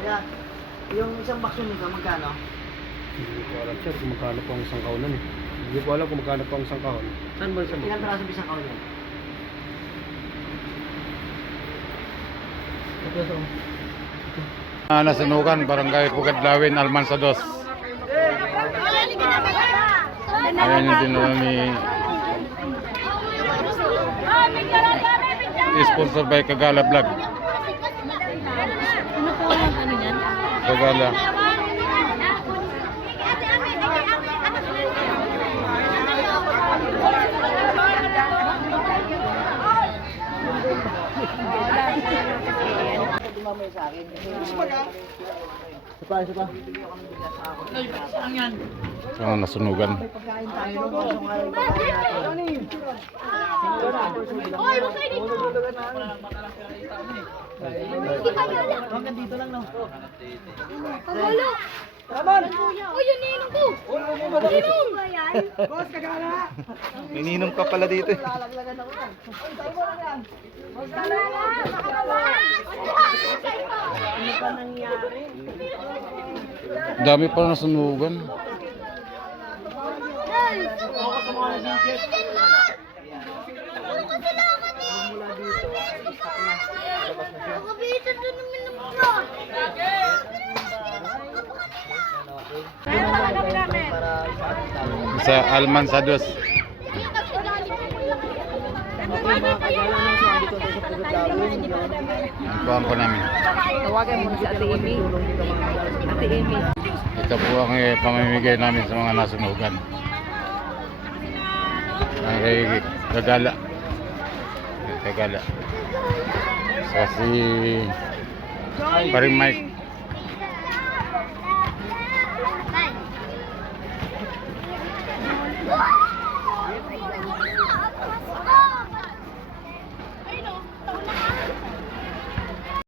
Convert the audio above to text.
Kaya, yung isang bakso nito, magkano? Hindi ko alam sir kung magkano po ang isang kaunan eh. Hindi ko alam kung magkano po ang isang kahon. Saan ba isang Ilang piraso isang kaon yan? Nasunugan, Barangay Pugadlawin, Almansados. Ayan yung dinala ni sponsor by Kagala Vlog. Kagala. Mamaya sa akin. So, nasunugan. Pagkain tayo nung pasong araw yung pagkain natin. Oy, wag kayo dito! Hanggang dito lang, no? Pagolo! Raman! Uy, yun ninong ko! Ninong ba yan? Boss, kagala! May ninong ka pala dito eh. Lalaglagan ako yan. Oy, tayo mo lang yan. Boss, Kagala! ano pa nangyari? Dami pa nasunugan. Ako sa mga nagigit. Salamat eh! Nakabisa doon naman ng plot! Sa Almansados. Ang kuhaan po namin. Tawagan mo si Ate Amy. Ate Amy. Ito po ang pamimigay namin sa mga nasunugan. Ang kay Kagala. Kagala. Sa si Paring Mike.